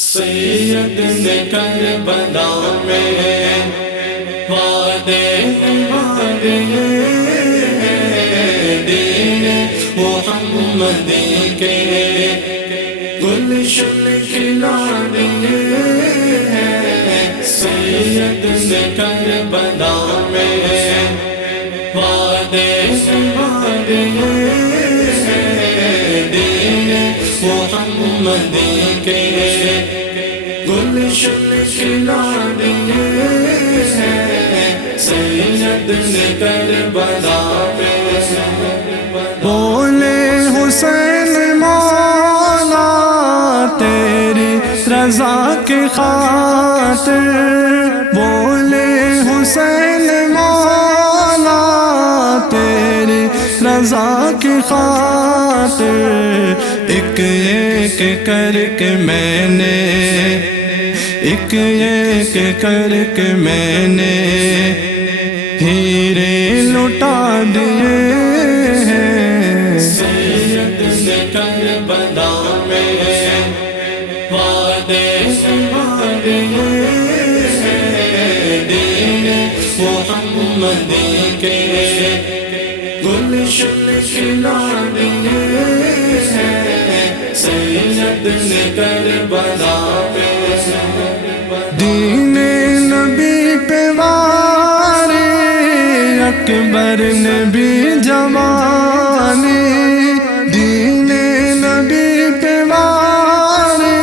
سید نے کربلا میں وعدے ہمارے دین محمدی کے گلشن کھلا دیے ہیں۔ سید نے کربلا میں وعدے ہمارے دین محمدی کے گلشن کھلا دیے ہیں۔ سید نے کربلا میں بولے حسین مولا تیری رضا کی خاطر، بولے حسین مولا تیری رضا کی خاطر، ایک ایک کر کے میں نے، ایک ایک کر کے میں نے ہیرے لٹا دیے ہیں۔ سید نے کربلا میں وعدے ہمارے دین محمدی کے گلشن کھلا دیے ہیں۔ سید نے کربلا میں دین نبی پہ وارے اکبر نے بھی جوانی، دین نبی پہ وارے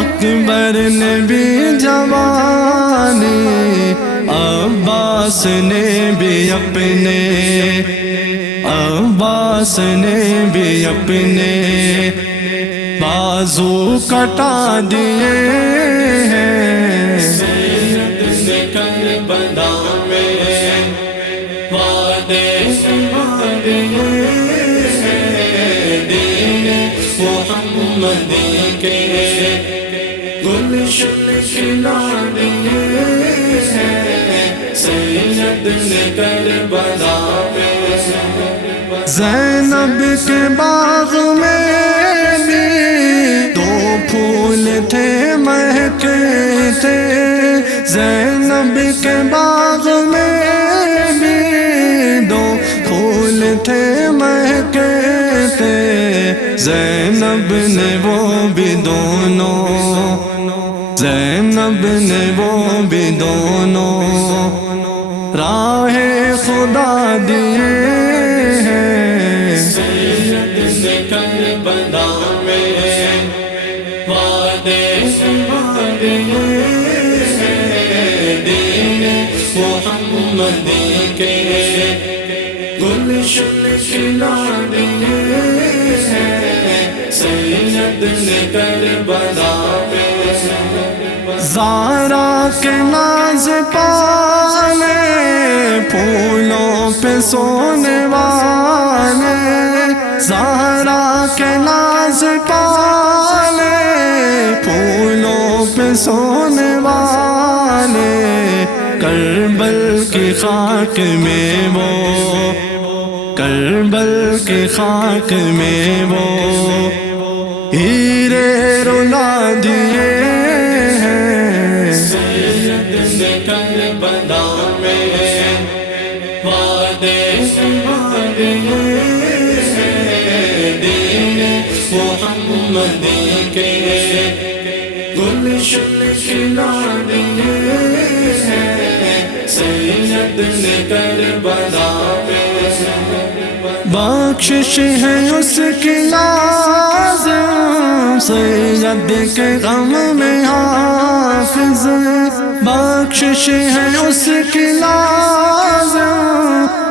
اکبر نے بھی جوانی، عباس نے بھی اپنے، عباس نے بھی اپنے بازو کٹا دیے ہیں۔ سید نے کربلا میں وعدے ہمارے دین محمدی کے گلشن کھلا دیے ہیں۔ سید نے کربلا میں زینب کے باغ میں بھی دو پھول تھے مہکتے تھے، زینب کے باغ میں بھی دو پھول تھے مہکتے تھے، زینب نے وہ بھی دونوں، زینب نے وہ بھی دونوں راہ خدا دیے ہیں۔ سید نے کربلا میں وعدے ہمارے دین محمدی کے گلشن کھلا دیے ہیں۔ سید نے کربلا میں زارا کے ناز پالے پھولوں پہ سونے والے، زارا کے ناز پالے پھولوں پہ سونے والے، کربل کی خاک میں وہ، کربل کی خاک میں وہ ہیرے رلا دیے ہیں۔ سید نے کربلا میں وعدے ہمارے دین محمدی کے گلشن کھلا دیے ہیں۔ سید نے کربلا میں بخشش ہے اس کی لازم سید کے غم میں حافظ، بخشش ہے اس کی لازم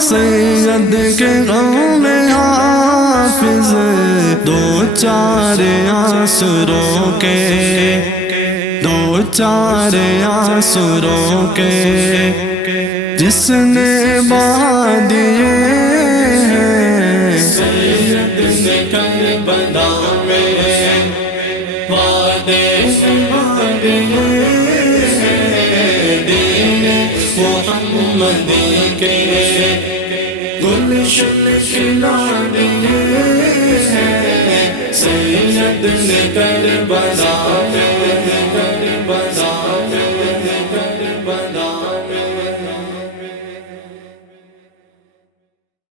سید کے غم میں حافظ، دو چار آنسروں کے، دو چار آنسروں کے جس نے بہا دیے ہیں۔ سید نے کربلا میں وعدے ہمارے دین محمدی کے گلشن کھلا دیے ہیں۔ سید نے کربلا